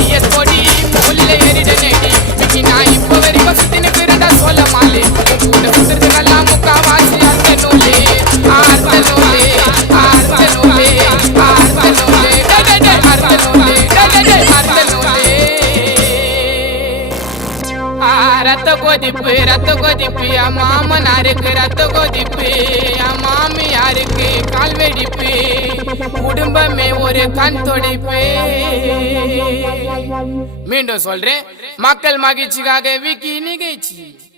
DS கொடி முல்ல ஏறிட நேடி மிக்கி நான் இப்போ வரைக்கும் சுத்தினுக்கு இருந்தா சொல்ல மாலே கூட சுத்துறதுக்கெல்லாம் முக்காவாசி அர்த்த நூலே ஆர்த்த நூலே ஆர்த்த நூலே ஆர்த்த நூலே அர்த்த நூலே அர்த்த நூலே ரத்த கொதிப்பு மாமனாருக்கு ரத்த கொதிப்பு மாமியாருக்கு கால் வெடிப்பு குடும்பமே ஒரு கண் தொடைப்பு. மீண்டும் சொல்றேன், மக்கள் மகிழ்ச்சிக்காக விக்கி நிகழ்ச்சி.